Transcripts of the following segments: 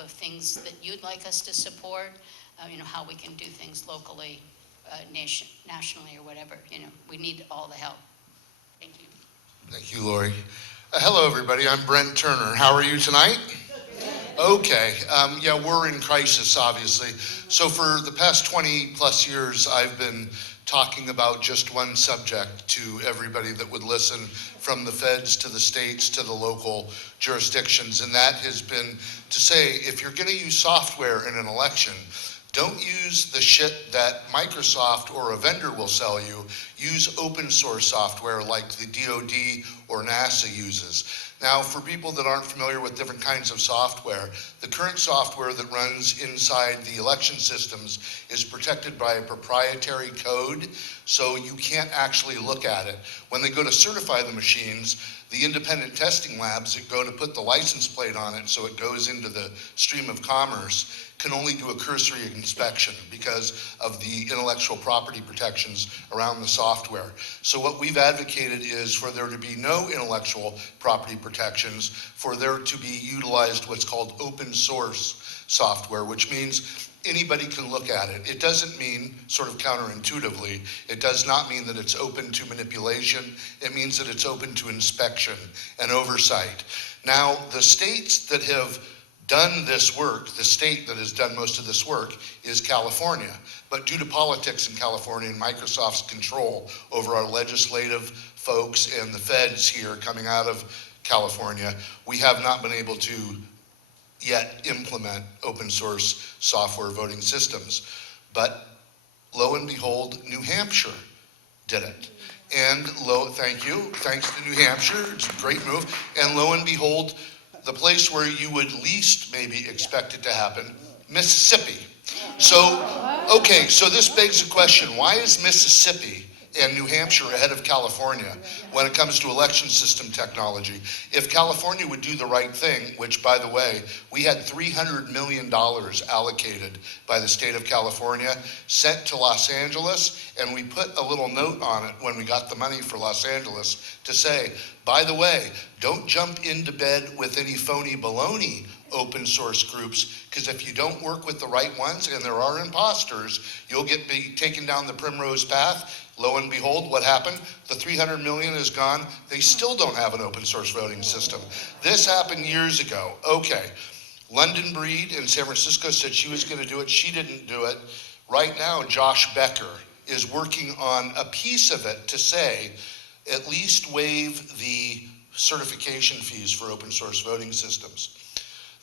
have of things that you'd like us to support, how we can do things locally, nationally or whatever. We need all the help. Thank you. Thank you, Lori. Hello, everybody. I'm Brent Turner. How are you tonight? Okay. Yeah, we're in crisis, obviously. So for the past 20 plus years, I've been talking about just one subject to everybody that would listen, from the feds to the states to the local jurisdictions. And that has been to say, if you're going to use software in an election, don't use the shit that Microsoft or a vendor will sell you. Use open source software like the DoD or NASA uses. Now, for people that aren't familiar with different kinds of software, the current software that runs inside the election systems is protected by a proprietary code, so you can't actually look at it. When they go to certify the machines, the independent testing labs that go to put the license plate on it so it goes into the stream of commerce can only do a cursory inspection because of the intellectual property protections around the software. So what we've advocated is for there to be no intellectual property protections, for there to be utilized what's called open source software, which means anybody can look at it. It doesn't mean, sort of counterintuitively, it does not mean that it's open to manipulation. It means that it's open to inspection and oversight. Now, the states that have done this work, the state that has done most of this work is California. But due to politics in California and Microsoft's control over our legislative folks and the feds here coming out of California, we have not been able to yet implement open source software voting systems. But lo and behold, New Hampshire did it. And thank you, thanks to New Hampshire, it's a great move. And lo and behold, the place where you would least maybe expect it to happen, Mississippi. So, okay, so this begs the question, why is Mississippi and New Hampshire ahead of California when it comes to election system technology? If California would do the right thing, which, by the way, we had $300 million allocated by the state of California, sent to Los Angeles, and we put a little note on it when we got the money for Los Angeles to say, by the way, don't jump into bed with any phony baloney open source groups, because if you don't work with the right ones, and there are imposters, you'll be taken down the primrose path. Lo and behold, what happened? The 300 million is gone. They still don't have an open source voting system. This happened years ago. Okay, London Breed in San Francisco said she was going to do it. She didn't do it. Right now, Josh Becker is working on a piece of it to say, at least waive the certification fees for open source voting systems.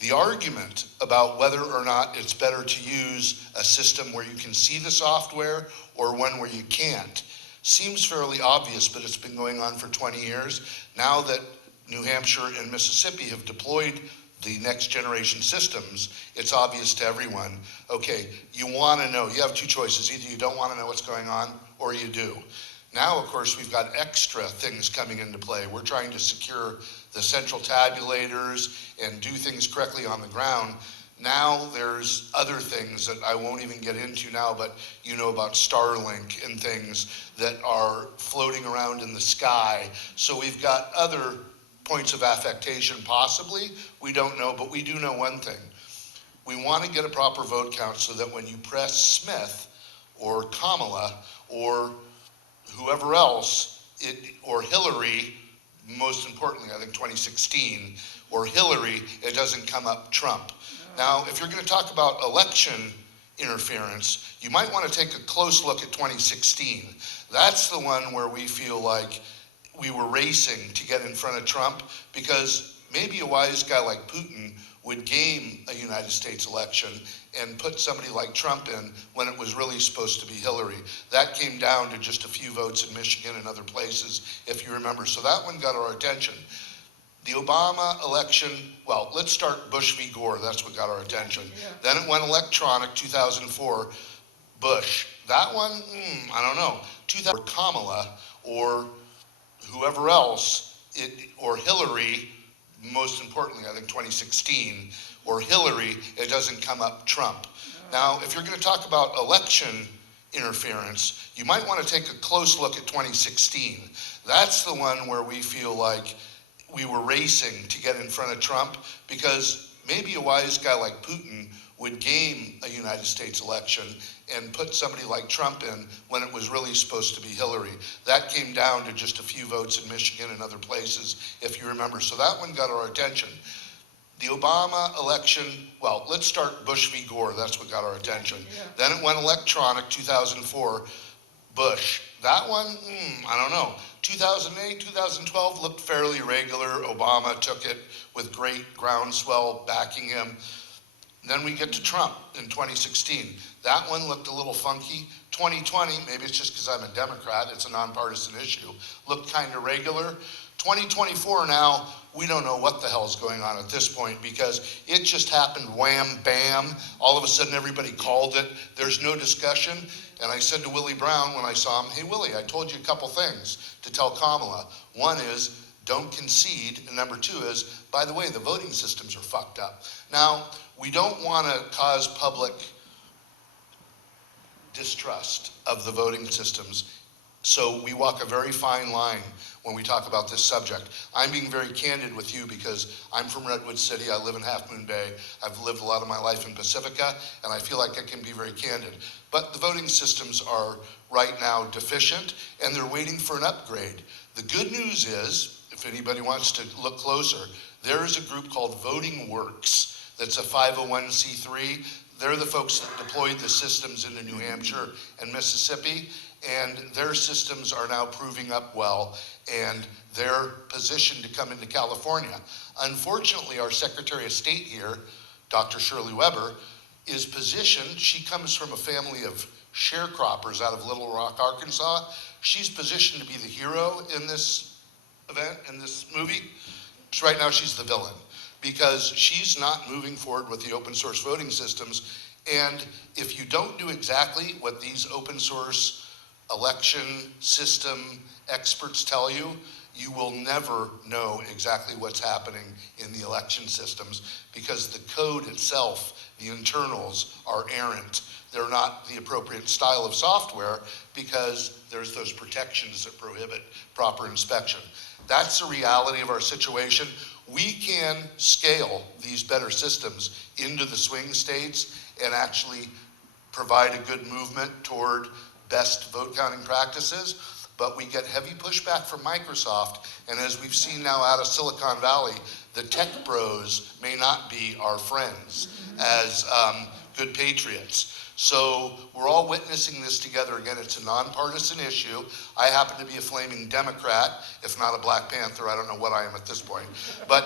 The argument about whether or not it's better to use a system where you can see the software or one where you can't seems fairly obvious, but it's been going on for 20 years. Now that New Hampshire and Mississippi have deployed the next generation systems, it's obvious to everyone, okay, you want to know, you have two choices. Either you don't want to know what's going on or you do. Now, of course, we've got extra things coming into play. We're trying to secure the central tabulators and do things correctly on the ground. Now there's other things that I won't even get into now, but you know about Starlink and things that are floating around in the sky. So we've got other points of affectation possibly. We don't know, but we do know one thing. We want to get a proper vote count so that when you press Smith or Kamala or whoever else, or Hillary, most importantly, I think 2016, or Hillary, it doesn't come up Trump. Now, if you're going to talk about election interference, you might want to take a close look at 2016. That's the one where we feel like we were racing to get in front of Trump, because maybe a wise guy like Putin would game a United States election and put somebody like Trump in when it was really supposed to be Hillary. That came down to just a few votes in Michigan and other places, if you remember. So that one got our attention. The Obama election, well, let's start Bush v. Gore. That's what got our attention. Then it went electronic, 2004, Bush. That one, I don't know. 2000, or Kamala, or whoever else, or Hillary, most importantly, I think 2016, or Hillary, it doesn't come up Trump. Now, if you're going to talk about election interference, you might want to take a close look at 2016. That's the one where we feel like we were racing to get in front of Trump, because maybe a wise guy like Putin would game a United States election and put somebody like Trump in when it was really supposed to be Hillary. That came down to just a few votes in Michigan and other places, if you remember. So that one got our attention. The Obama election, well, let's start Bush v. Gore. That's what got our attention. Yeah. Then it went electronic, 2004. Bush. That one, I don't know. 2008, 2012 looked fairly regular. Obama took it with great groundswell backing him. Then we get to Trump in 2016. That one looked a little funky. 2020, maybe it's just because I'm a Democrat, it's a nonpartisan issue, looked kind of regular. 2024 now, we don't know what the hell's going on at this point because it just happened wham, bam. All of a sudden everybody called it. There's no discussion. And I said to Willie Brown when I saw him, hey Willie, I told you a couple things to tell Kamala. One is, don't concede. And number two is, by the way, the voting systems are fucked up. Now, we don't want to cause public distrust of the voting systems. So we walk a very fine line when we talk about this subject. I'm being very candid with you because I'm from Redwood City. I live in Half Moon Bay. I've lived a lot of my life in Pacifica, and I feel like I can be very candid. But the voting systems are right now deficient, and they're waiting for an upgrade. The good news is, if anybody wants to look closer, there is a group called Voting Works that's a 501c3. They're the folks that deployed the systems into New Hampshire and Mississippi, and their systems are now proving up well, and they're positioned to come into California. Unfortunately, our Secretary of State here, Dr. Shirley Weber, is positioned. She comes from a family of sharecroppers out of Little Rock, Arkansas. She's positioned to be the hero in this event, in this movie. So right now she's the villain because she's not moving forward with the open source voting systems. And if you don't do exactly what these open source election system experts tell you, you will never know exactly what's happening in the election systems because the code itself, the internals, are errant. They're not the appropriate style of software because there's those protections that prohibit proper inspection. That's the reality of our situation. We can scale these better systems into the swing states and actually provide a good movement toward best vote counting practices, but we get heavy pushback from Microsoft, and as we've seen now out of Silicon Valley, the tech bros may not be our friends as good patriots. So we're all witnessing this together. Again, it's a nonpartisan issue. I happen to be a flaming Democrat, if not a Black Panther. I don't know what I am at this point. But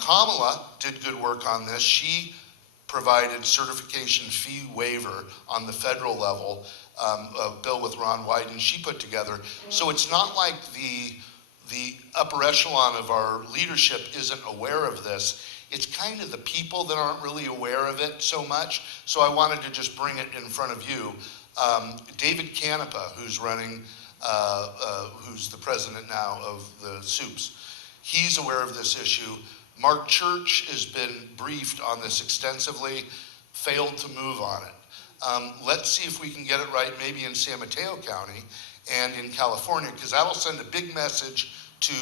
Kamala did good work on this. She provided certification fee waiver on the federal level, a bill with Ron Wyden she put together. So it's not like the upper echelon of our leadership isn't aware of this. It's kind of the people that aren't really aware of it so much. So I wanted to just bring it in front of you. David Canepa, who's running, who's the president now of the Soups, he's aware of this issue. Mark Church has been briefed on this extensively, failed to move on it. Let's see if we can get it right maybe in San Mateo County and in California, because that'll send a big message to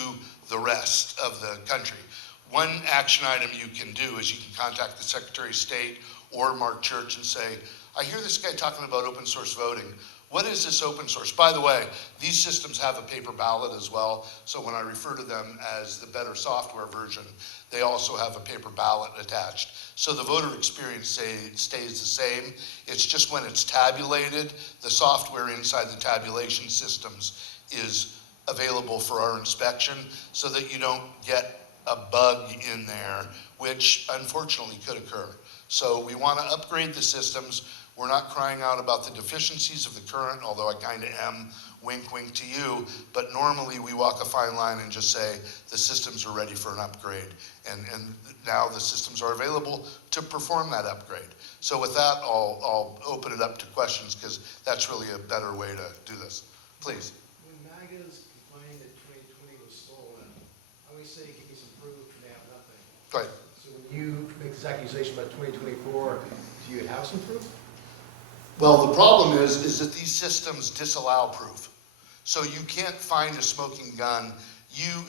the rest of the country. One action item you can do is you can contact the Secretary of State or Mark Church and say, I hear this guy talking about open source voting. What is this open source? By the way, these systems have a paper ballot as well. So when I refer to them as the better software version, they also have a paper ballot attached. So the voter experience stays the same. It's just when it's tabulated, the software inside the tabulation systems is available for our inspection so that you don't get a bug in there, which unfortunately could occur. So we want to upgrade the systems. We're not crying out about the deficiencies of the current, although I kind of am, wink, wink to you, but normally we walk a fine line and just say the systems are ready for an upgrade. And now the systems are available to perform that upgrade. So with that, I'll open it up to questions because that's really a better way to do this. Please. When MAGAs complained that 2020 was stolen, I always say it can be some proof from now nothing. Go ahead. So when you make this accusation about 2024, do you have some proof? Well, the problem is that these systems disallow proof. So you can't find a smoking gun.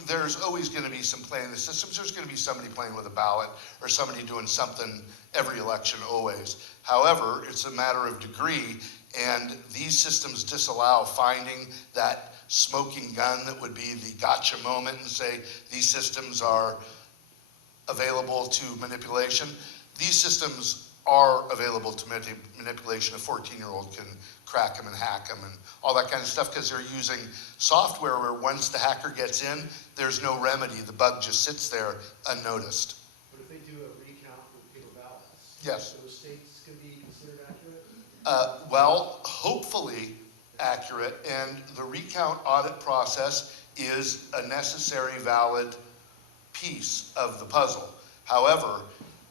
there's always going to be some playing the systems. There's going to be somebody playing with a ballot or somebody doing something every election always. However, it's a matter of degree, and these systems disallow finding that smoking gun that would be the gotcha moment and say these systems are available to manipulation. These systems are available to manipulation. A 14-year-old can crack them and hack them and all that kind of stuff because they're using software where once the hacker gets in, there's no remedy. The bug just sits there unnoticed. But if they do a recount with paper ballots, Yes. those states can be considered accurate? Well, hopefully accurate, and the recount audit process is a necessary, valid piece of the puzzle. However,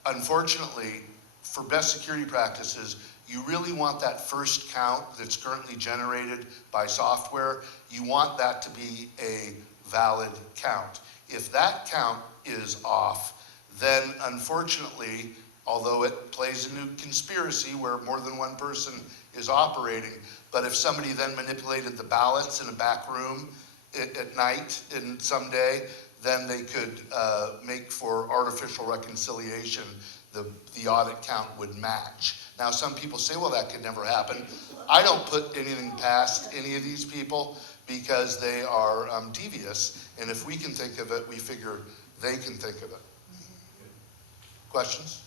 unfortunately, for best security practices, you really want that first count that's currently generated by software, you want that to be a valid count. If that count is off, then unfortunately, although it plays into conspiracy where more than one person is operating, but if somebody then manipulated the ballots in a back room at night and someday, then they could make for artificial reconciliation. The audit count would match. Now, some people say, well, that could never happen. I don't put anything past any of these people because they are devious, and if we can think of it, we figure they can think of it. Questions?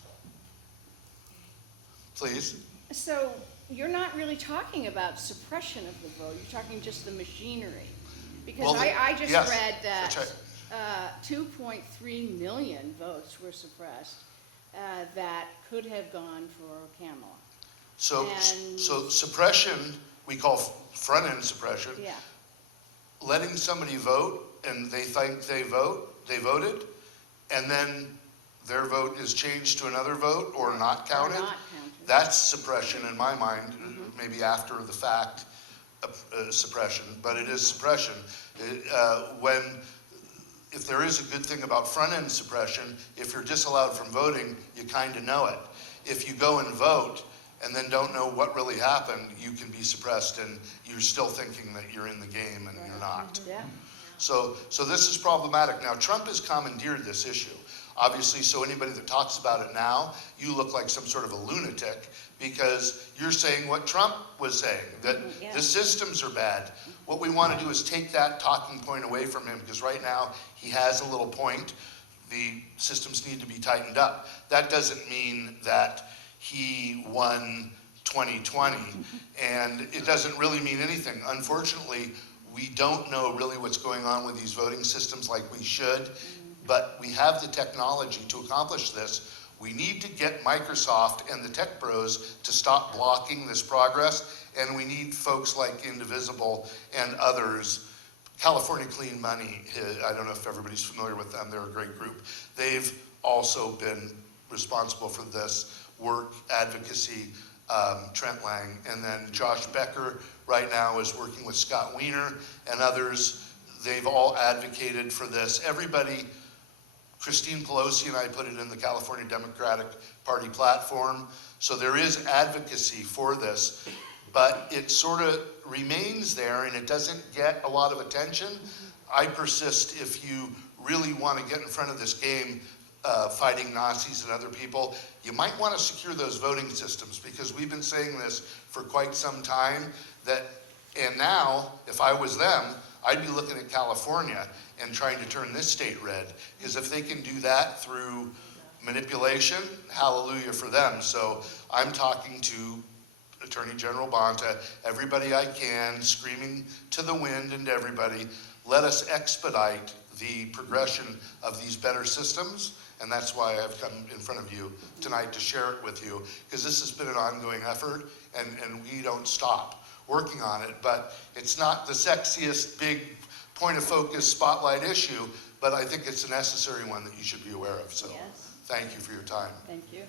Please. So you're not really talking about suppression of the vote, you're talking just the machinery. Because Well, I just yes, read that that's right. 2.3 million votes were suppressed that could have gone for Kamala. So, And- so suppression, we call front-end suppression. Yeah, Letting somebody vote and they think they voted, and then their vote is changed to another vote or not counted. or not counted. That's suppression in my mind, maybe after the fact suppression, but it is suppression. If there is a good thing about front-end suppression, if you're disallowed from voting, you kind of know it. If you go and vote and then don't know what really happened, you can be suppressed and you're still thinking that you're in the game and you're not. Yeah, So this is problematic. Now, Trump has commandeered this issue. Obviously, so anybody that talks about it now, you look like some sort of a lunatic because you're saying what Trump was saying, that Yeah. the systems are bad. What we want to do is take that talking point away from him because right now he has a little point. The systems need to be tightened up. That doesn't mean that he won 2020, and it doesn't really mean anything. Unfortunately, we don't know really what's going on with these voting systems like we should, but we have the technology to accomplish this. We need to get Microsoft and the tech bros to stop blocking this progress, and we need folks like Indivisible and others. California Clean Money, I don't know if everybody's familiar with them, they're a great group. They've also been responsible for this work, advocacy, Trent Lang, and then Josh Becker right now is working with Scott Wiener and others. They've all advocated for this. Everybody, Christine Pelosi and I put it in the California Democratic Party platform. So there is advocacy for this, but it sort of remains there and it doesn't get a lot of attention. I persist, if you really want to get in front of this game, fighting Nazis and other people, you might want to secure those voting systems because we've been saying this for quite some time and now, if I was them, I'd be looking at California and trying to turn this state red. Because if they can do that through manipulation, hallelujah for them. So I'm talking to Attorney General Bonta, everybody I can, screaming to the wind and to everybody, let us expedite the progression of these better systems. And that's why I've come in front of you tonight to share it with you, because this has been an ongoing effort and we don't stop working on it. But it's not the sexiest, big point of focus spotlight issue, but I think it's a necessary one that you should be aware of. So Yes. thank you for your time. thank you.